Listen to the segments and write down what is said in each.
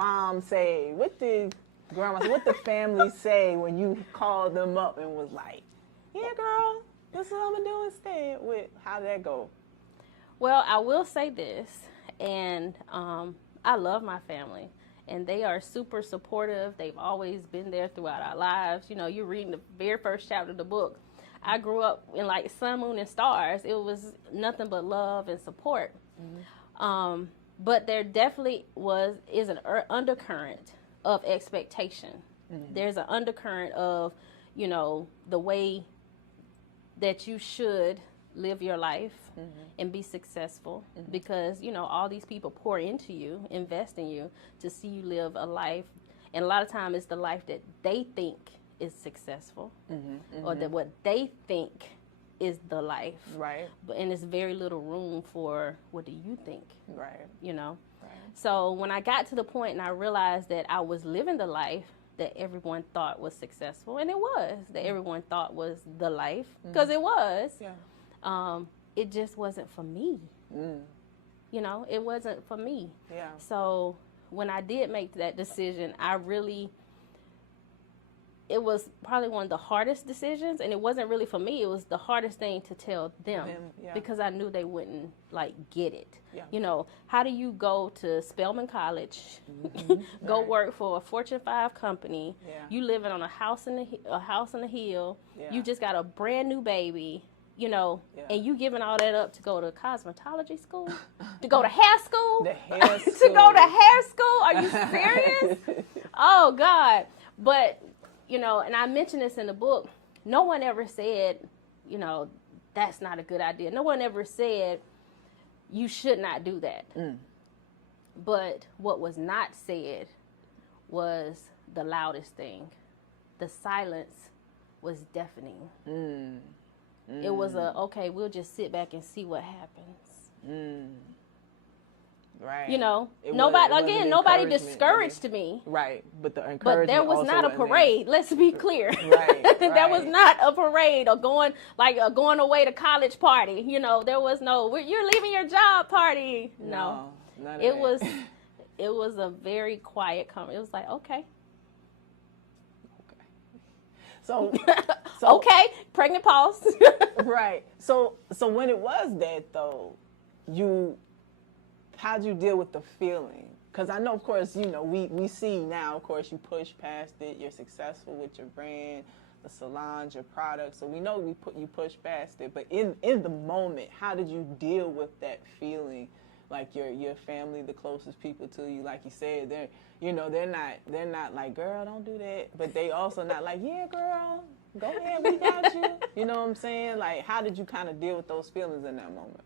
mom say? What did grandma say? What the family say when you called them up and was like, yeah, girl, this is what I'm going to do instead? How did that go? Well, I will say this, and I love my family, and they are super supportive. They've always been there throughout our lives. You know, you're reading the very first chapter of the book. I grew up in like sun, moon, and stars. It was nothing but love and support. Mm-hmm. But there definitely is an undercurrent of expectation. Mm-hmm. There's an undercurrent of, you know, the way that you should live your life mm-hmm. and be successful mm-hmm. because, you know, all these people pour into you, invest in you to see you live a life. And a lot of times it's the life that they think is successful mm-hmm. Mm-hmm. or that what they think is the life. Right. And there's very little room for what do you think? Right. You know? Right. So when I got to the point and I realized that I was living the life that everyone thought was successful, and it was, that everyone thought was the life, because mm-hmm. it was. Yeah. It just wasn't for me. Mm. You know, it wasn't for me. Yeah. So when I did make that decision, it was probably one of the hardest decisions, and it wasn't really for me. It was the hardest thing to tell them yeah. because I knew they wouldn't like get it. Yeah. You know, how do you go to Spelman College, mm-hmm. go right. work for a Fortune 5 company? Yeah. You living on a house in the hill. Yeah. You just got a brand new baby. You know, yeah. and you giving all that up to go to cosmetology school, to go to hair school, to go to hair school. Are you serious? Oh God! But you know, and I mentioned this in the book. No one ever said, you know, that's not a good idea. No one ever said you should not do that. Mm. But what was not said was the loudest thing. The silence was deafening. Mm. Mm. It was okay, we'll just sit back and see what happens. Mm. Right. You know, nobody discouraged me. Right. But the encouragement. But there was not a parade. Let's be clear. Right. There was not a parade or going away to college party. You know, there was no, you're leaving your job party. No. None of that. It was a very quiet comment. It was like, okay. So okay, pregnant pause. Right. So when it was that though, how'd you deal with the feeling? Because I know, of course, you know, we see now, of course, you push past it. You're successful with your brand, the salons, your products. So we know you push past it. But in the moment, how did you deal with that feeling? Like your family, the closest people to you, like you said, they're not like, girl, don't do that. But they also not like, yeah, girl, go ahead, we got you. You know what I'm saying? Like, how did you kind of deal with those feelings in that moment?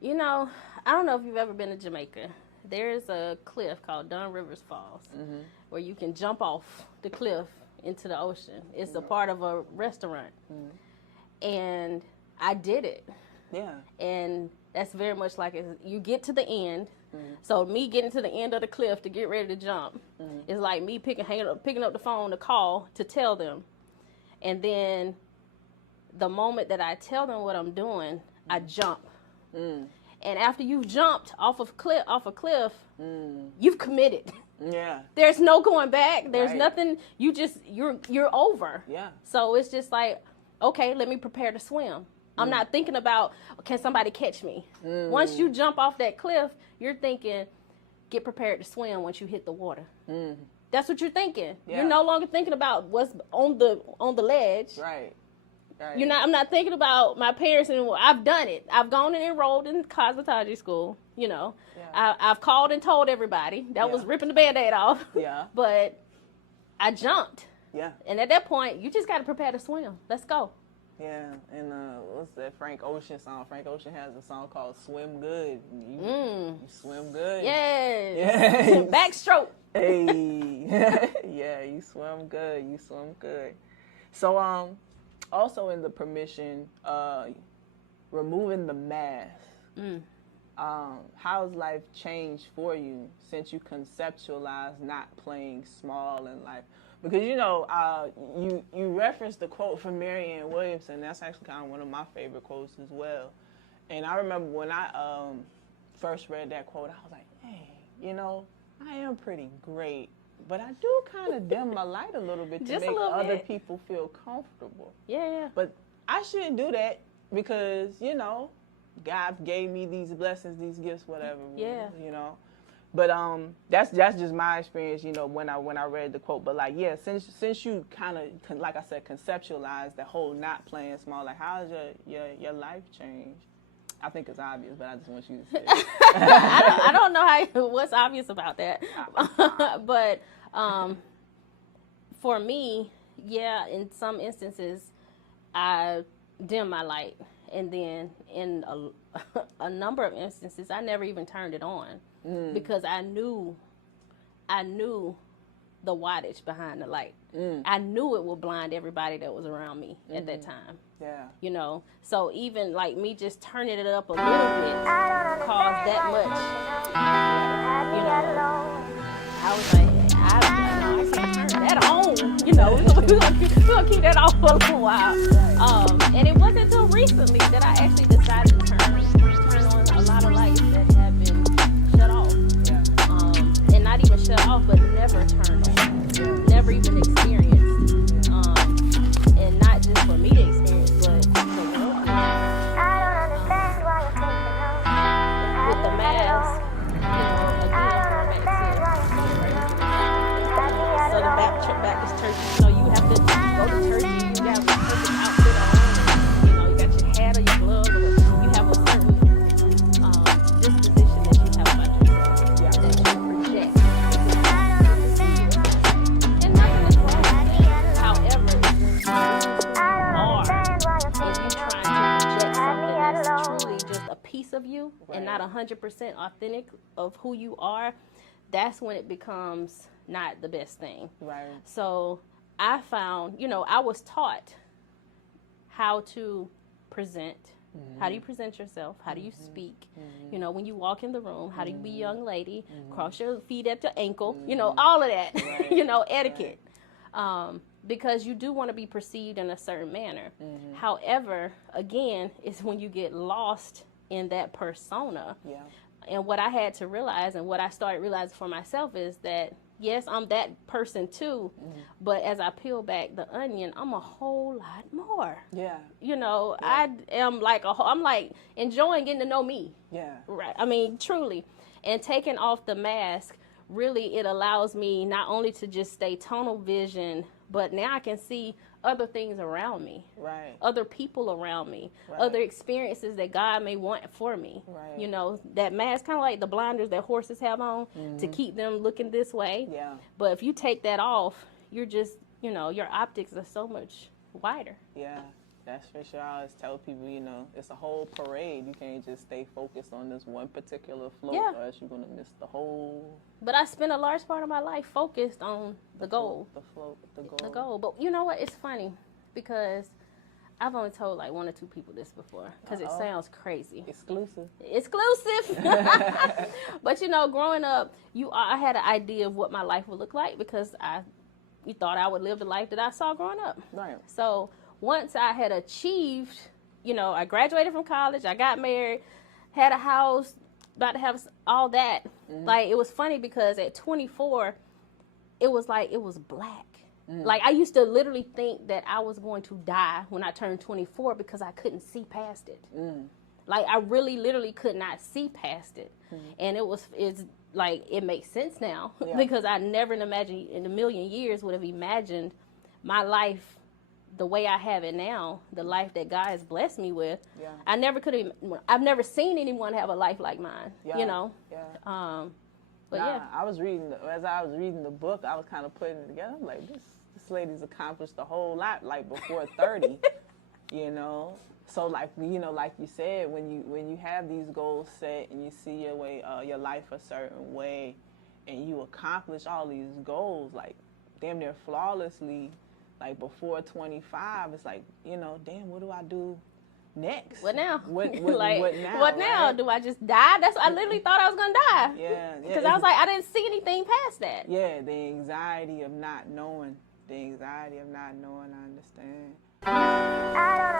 You know, I don't know if you've ever been to Jamaica. There's a cliff called Dunn Rivers Falls mm-hmm. where you can jump off the cliff into the ocean. It's mm-hmm. a part of a restaurant. Mm-hmm. And I did it. Yeah. And that's very much like you get to the end. Mm-hmm. So me getting to the end of the cliff to get ready to jump mm-hmm. is like me picking up the phone to call to tell them. And then the moment that I tell them what I'm doing, mm-hmm. I jump. Mm. And after you've jumped off a cliff, you've committed. Yeah. There's no going back. There's nothing. You're over. Yeah. So it's just like, okay, let me prepare to swim. I'm not thinking about, can somebody catch me? Mm. Once you jump off that cliff, you're thinking, get prepared to swim once you hit the water. Mm. That's what you're thinking. Yeah. You're no longer thinking about what's on the ledge. Right. Right. I'm not thinking about my parents anymore. I've done it. I've gone and enrolled in cosmetology school. You know, yeah. I've called and told everybody. That was ripping the Band-Aid off. Yeah. But I jumped. Yeah. And at that point, you just got to prepare to swim. Let's go. Yeah, and what's that Frank Ocean song? Frank Ocean has a song called "Swim Good." You swim good. Yes. Yeah. Backstroke. Hey. Yeah, you swim good. You swim good. So also in the permission, removing the mask. How's life changed for you since you conceptualized not playing small in life? Because, you know, you referenced the quote from Marianne Williamson. That's actually kind of one of my favorite quotes as well. And I remember when I first read that quote, I was like, hey, you know, I am pretty great, but I do kind of dim my light a little bit to Just a make little other bit. people feel comfortable. Yeah. But I shouldn't do that because, you know, God gave me these blessings, these gifts, whatever. Yeah. You know. But that's just my experience, you know, when I read the quote. But like, yeah, since you kind of, like I said, conceptualize the whole not playing small, like how has your life changed? I think it's obvious, but I just want you to say it. I don't know what's obvious about that. But for me, yeah, in some instances, I dim my light. And then in a number of instances, I never even turned it on because I knew the wattage behind the light. I knew it would blind everybody that was around me at that time. Yeah. You know, so even like me just turning it up a little bit caused that much. You know, I was like, I can't turn that on. You know, we're gonna keep that off for a little while. And it wasn't until recently that I actually decided to turn on a lot of lights that have been shut off. And not even shut off, but never turned on. Never even experienced. And not just for me to experience, but the world. With the mask, you know, again, back to so the Baptist church, you know, you have to go to church and you have a perfect outfit on. You know, you got your hat or your gloves, or you have a certain disposition that you have about yourself that you project. And nothing is wrong with that. However, it's when you are and you trying to project something that's truly just a piece of you and not 100% authentic of who you are, that's when it becomes not the best thing. Right. So I found, you know, I was taught how to present. How do you present yourself? How do you speak? You know, when you walk in the room, how do you be a young lady? Cross your feet at your ankle. You know, all of that. Right. You know, etiquette. Because you do want to be perceived in a certain manner. However, again, it's when you get lost in that persona. Yeah. And what I had to realize and what I started realizing for myself is that, yes, I'm that person too, but as I peel back the onion, I'm a whole lot more. Yeah. You know, I am like I'm like enjoying getting to know me. Yeah. Right. I mean, truly. And taking off the mask, really it allows me not only to just stay tunnel vision, but now I can see other things around me. Right. Other people around me. Right. Other experiences that God may want for me. Right. You know, that mask, kind of like the blinders that horses have on to keep them looking this way. Yeah. But if you take that off, you're just, you know, your optics are so much wider. Yeah. That's for sure. I always tell people, you know, it's a whole parade. You can't just stay focused on this one particular float or else you're going to miss the whole... But I spent a large part of my life focused on the goal. The float, the goal. The goal. But you know what? It's funny because I've only told like 1 or 2 people this before because it sounds crazy. Exclusive. But you know, growing up, I had an idea of what my life would look like because you thought I would live the life that I saw growing up. Right. So once I had achieved, you know, I graduated from college, I got married, had a house, about to have all that. Like, it was funny because at 24, it was like, it was black. Like, I used to literally think that I was going to die when I turned 24 because I couldn't see past it. Like, I really literally could not see past it. And it's like, it makes sense now because I never in a million years would have imagined my life the way I have it now, the life that God has blessed me with. Yeah. I've never seen anyone have a life like mine, you know? Yeah. But I was reading, as I was reading the book, I was kind of putting it together. I'm like, this lady's accomplished a whole lot, like before 30, you know? So like, you know, like you said, when you have these goals set and you see your way, your life a certain way and you accomplish all these goals, like damn near flawlessly, like before 25, it's like, you know, damn, what do I do next? What now? What like, now? What now? Right? Do I just die? I literally thought I was going to die. Yeah. Because I was like, I didn't see anything past that. Yeah, the anxiety of not knowing. I understand. I don't